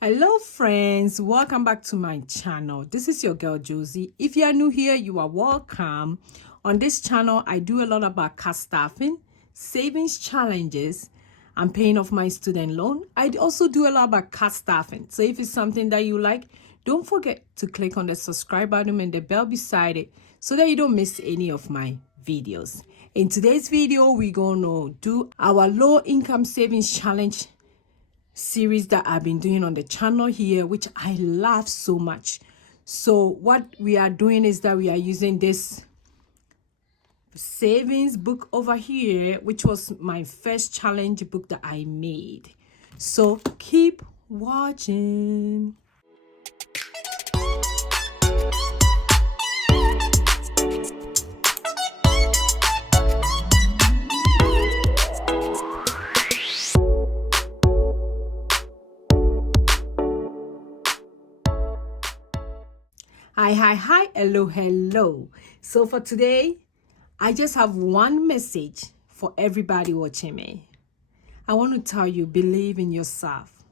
Hello friends, welcome back to my channel. This is your girl Josy. If you are new here, you are welcome. On this channel, I do a lot about cash staffing, savings challenges, and paying off my student loan. I also do a lot about cash staffing. So if it's something that you like, don't forget to click on the subscribe button and the bell beside it so that you don't miss any of my videos. In today's video, we're going to do our low income savings challenge series that I've been doing on the channel here, which I love so much. So what we are doing is that we are using this savings book over here, which was my first challenge book that I made. So keep watching. Hi, hello. So for today, I just have one message for everybody watching me. I want to tell you, believe in yourself.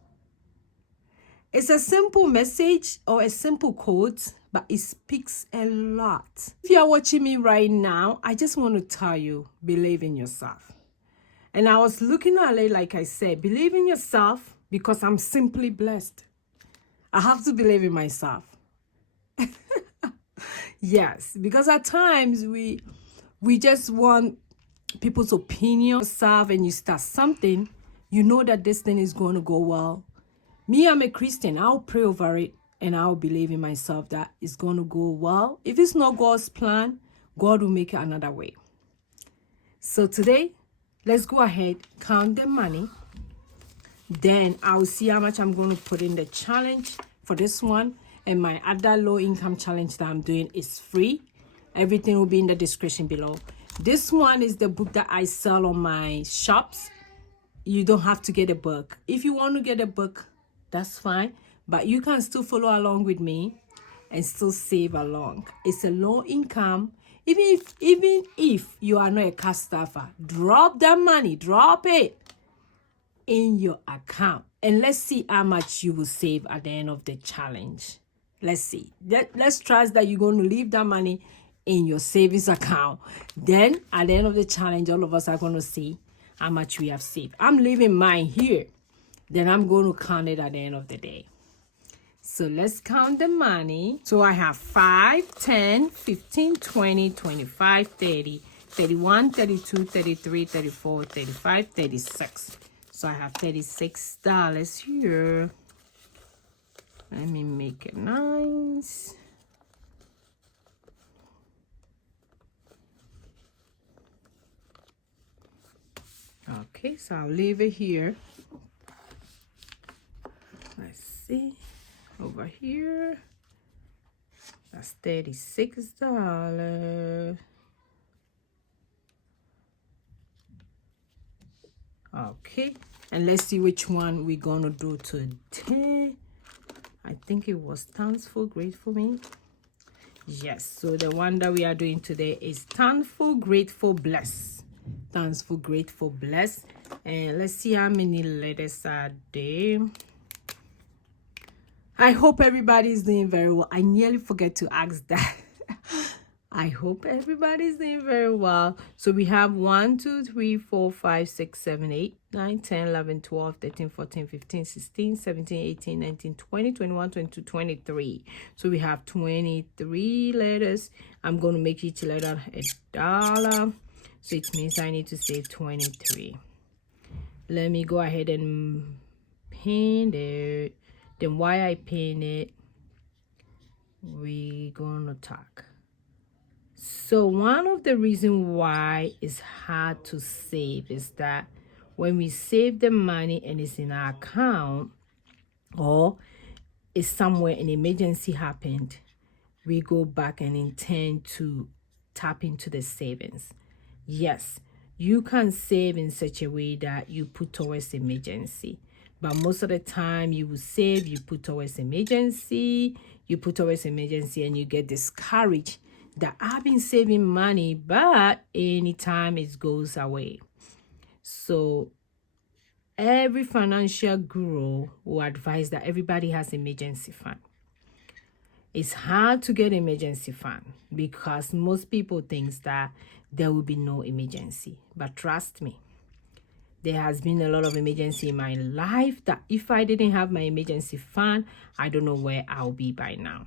It's a simple message or a simple quote, but it speaks a lot. If you are watching me right now, I just want to tell you, believe in yourself. And I was looking at it, like I said, believe in yourself because I'm simply blessed. I have to believe in myself. Yes, because at times we just want people's opinion, serve, and you start something, you know that this thing is going to go well. Me, I'm a Christian. I'll pray over it and I'll believe in myself that it's going to go well. If it's not God's plan, God will make it another way. So today, let's go ahead, count the money. Then I'll see how much I'm going to put in the challenge for this one. And my other low income challenge that I'm doing is free. Everything will be in the description below. This one is the book that I sell on my shops. You don't have to get a book. If you want to get a book, that's fine. But you can still follow along with me and still save along. It's a low income. Even if you are not a cash staffer, drop that money. Drop it in your account. And let's see how much you will save at the end of the challenge. Let's see. Let's trust that you're going to leave that money in your savings account. Then at the end of the challenge, all of us are going to see how much we have saved. I'm leaving mine here. Then I'm going to count it at the end of the day. So let's count the money. So I have 5, 10, 15, 20, 25, 30, 31, 32, 33, 34, 35, 36. So I have $36 here. Let me make it nice. Okay, so I'll leave it here. Let's see. Over here. That's $36. Okay, and let's see which one we're gonna do today. I think it was Thankful, Grateful Me. Yes, so the one that we are doing today is Thankful, Grateful, Bless. Thankful, Grateful, Bless. And let's see how many letters are there. I hope everybody is doing very well. I nearly forget to ask that. I hope everybody's doing very well. So we have 1, 2, 3, 4, 5, 6, 7, 8, 9, 10, 11, 12, 13, 14, 15, 16, 17, 18, 19, 20, 21, 22, 23. So we have 23 letters. I'm going to make each letter $1. So it means I need to save 23. Let me go ahead and pin it. Then while I pin it, we're going to talk. So one of the reasons why it's hard to save is that when we save the money and it's in our account or it's somewhere an emergency happened, we go back and intend to tap into the savings. Yes, you can save in such a way that you put towards emergency. But most of the time you will save, you put towards emergency, and you get discouraged that I've been saving money, but anytime it goes away. So Every financial guru will advise that everybody has emergency fund. It's hard to get emergency fund because most people think that there will be no emergency. But trust me, there has been a lot of emergency in my life that if I didn't have my emergency fund, I don't know where I'll be by now.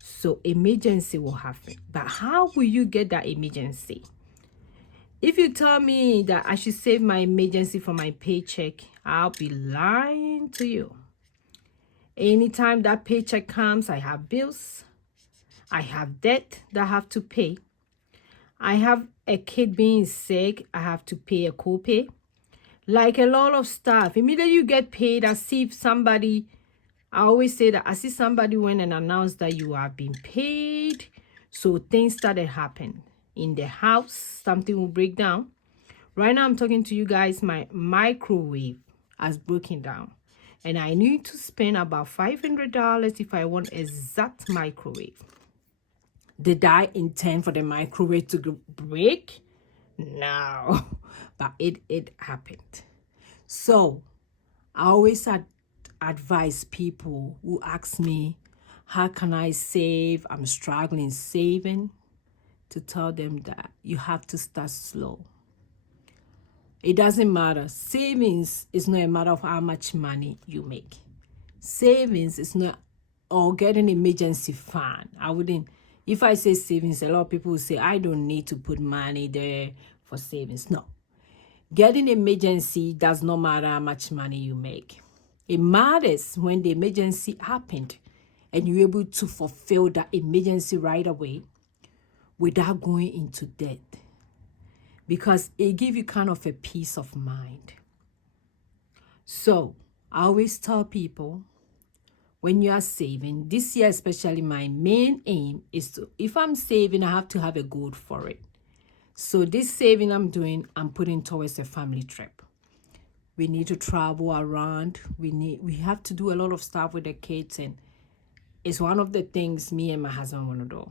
So emergency will happen. But how will you get that emergency? If you tell me that I should save my emergency for my paycheck, I'll be lying to you. Anytime that paycheck comes, I have bills. I have debt that I have to pay. I have a kid being sick. I have to pay a copay. Like a lot of stuff. Immediately you get paid, as if somebody, I always say that as if somebody went and announced that you have been paid. So things started happening. In the house, something will break down. Right now I'm talking to you guys, my microwave has broken down. And I need to spend about $500 if I want exact microwave. Did I intend for the microwave to break? No, but it happened. So I always advise people who ask me, how can I save? I'm struggling saving, to tell them that you have to start slow. It doesn't matter. Savings is not a matter of how much money you make. Savings is not, or getting emergency fund. I wouldn't, if I say savings, a lot of people will say, I don't need to put money there for savings. No. Getting emergency does not matter how much money you make. It matters when the emergency happened and you're able to fulfill that emergency right away without going into debt. Because it gives you kind of a peace of mind. So I always tell people, when you are saving, this year especially, my main aim is to, if I'm saving, I have to have a goal for it. So this saving I'm doing, I'm putting towards a family trip. We need to travel around. We have to do a lot of stuff with the kids, and it's one of the things me and my husband want to do.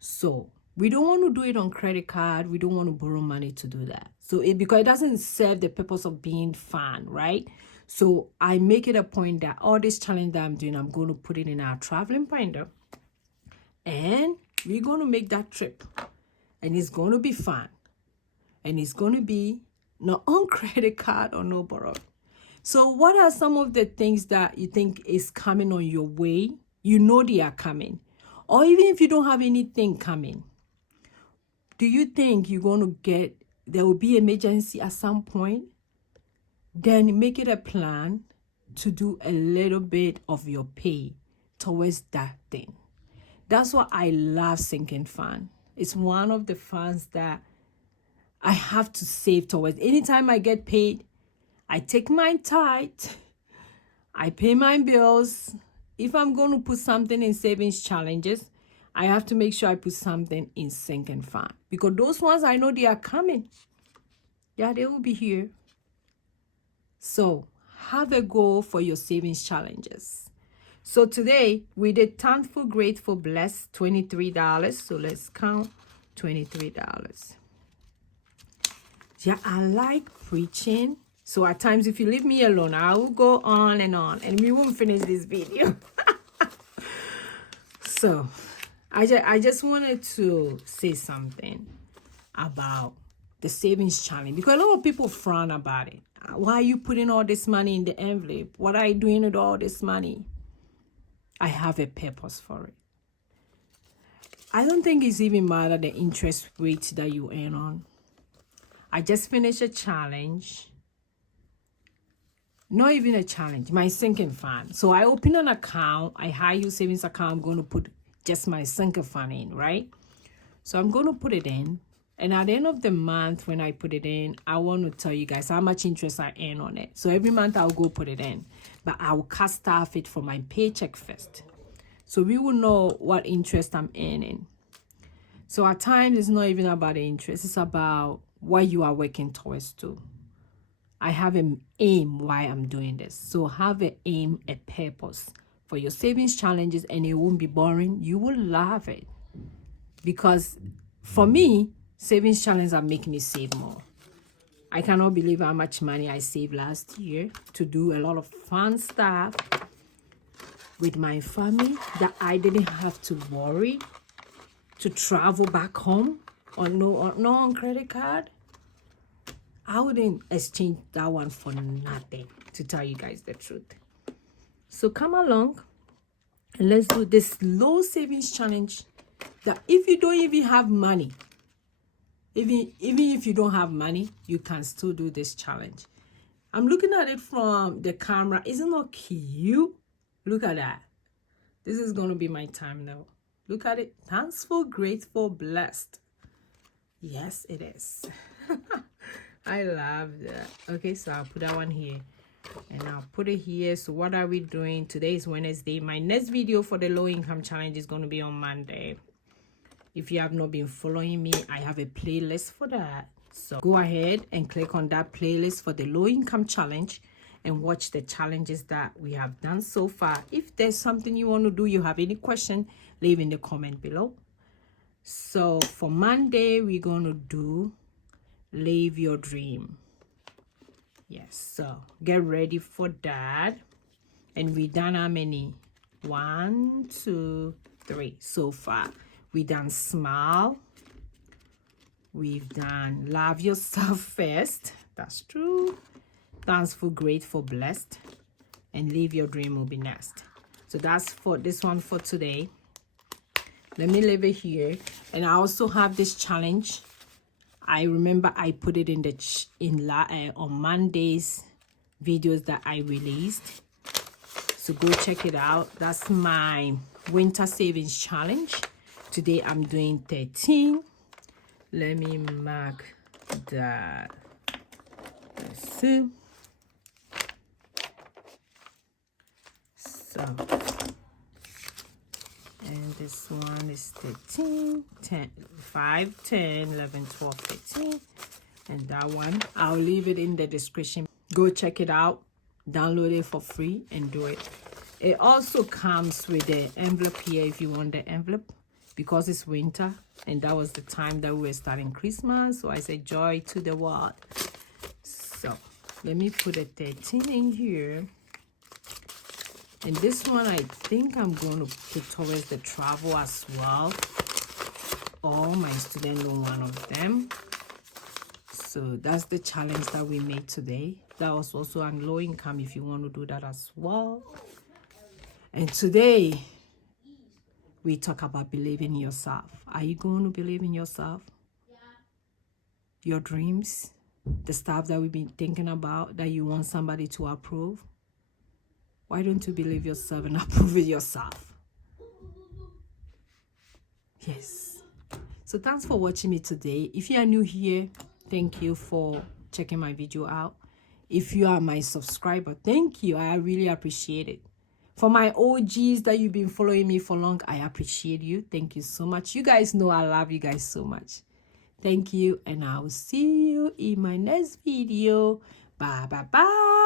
So we don't want to do it on credit card. We don't want to borrow money to do that. So because it doesn't serve the purpose of being fun, right? So I make it a point that all this challenge that I'm doing, I'm going to put it in our traveling binder. And we're going to make that trip. And it's going to be fun. And it's going to be not on credit card or no borrow. So what are some of the things that you think is coming on your way? You know they are coming. Or even if you don't have anything coming, do you think you're going to there will be emergency at some point? Then make it a plan to do a little bit of your pay towards that thing. That's why I love sinking fund. It's one of the funds that I have to save towards. Anytime I get paid, I take my tithe, I pay my bills. If I'm going to put something in savings challenges, I have to make sure I put something in sinking fund. Because those ones, I know they are coming. Yeah, they will be here. So have a goal for your savings challenges. So today we did thankful, grateful, blessed, $23. So let's count $23. Yeah, I like preaching. So at times, if you leave me alone, I will go on and we won't finish this video. So I just wanted to say something about the savings challenge, because a lot of people frown about it. Why are you putting all this money in the envelope? What are you doing with all this money? I have a purpose for it. I don't think it's even matter the interest rate that you earn on. I just finished a challenge. Not even a challenge, my sinking fund. So I open an account, I high yield savings account. I'm going to put just my sinking fund in, right? So I'm going to put it in. And at the end of the month, when I put it in, I want to tell you guys how much interest I earn on it. So every month I'll go put it in. But I will cast off it for my paycheck first. So we will know what interest I'm earning. So at times, it's not even about the interest. It's about what you are working towards too. I have an aim why I'm doing this. So have an aim, a purpose for your savings challenges, and it won't be boring. You will love it. Because for me, savings challenges are making me save more. I cannot believe how much money I saved last year to do a lot of fun stuff with my family that I didn't have to worry to travel back home or no on credit card. I wouldn't exchange that one for nothing, to tell you guys the truth. So come along and let's do this low savings challenge that if you don't even have money, even if you don't have money, you can still do this challenge. I'm looking at it from the camera. Isn't that cute? Look at that. This is going to be my time now. Look at it. Thankful, grateful, blessed. Yes, it is. I love that. Okay, so I'll put that one here. And I'll put it here. So what are we doing? Today is Wednesday. My next video for the low income challenge is going to be on Monday. If you have not been following me, I have a playlist for that. So go ahead and click on that playlist for the low income challenge and watch the challenges that we have done so far. If there's something you want to do, you have any question, leave in the comment below. So for Monday, we're going to do Live Your Dream. Yes, so get ready for that. And we done how many? 1, 2, 3 so far. We done smile. We've done love yourself first. That's true. Thankful, grateful, blessed. And live your dream will be next. So that's for this one for today. Let me leave it here. And I also have this challenge. I remember I put it in the on Monday's videos that I released. So go check it out. That's my winter savings challenge. Today I'm doing 13. Let me mark that. Let's see. So, and this one is 13, 10, 5, 10, 11, 12, 13. And that one, I'll leave it in the description. Go check it out, download it for free and do it. It also comes with the envelope here if you want the envelope, because it's winter and that was the time that we were starting Christmas. So I said joy to the world. So let me put a 13 in here. And this one, I think I'm going to put towards the travel as well. All my students know one of them. So that's the challenge that we made today. That was also on low income if you want to do that as well. And today, we talk about believing in yourself. Are you going to believe in yourself? Your dreams, the stuff that we've been thinking about that you want somebody to approve. Why don't you believe yourself and approve it yourself? Yes. So thanks for watching me today. If you are new here, thank you for checking my video out. If you are my subscriber, thank you. I really appreciate it. For my OGs that you've been following me for long, I appreciate you. Thank you so much. You guys know I love you guys so much. Thank you, and I will see you in my next video. Bye, bye, bye.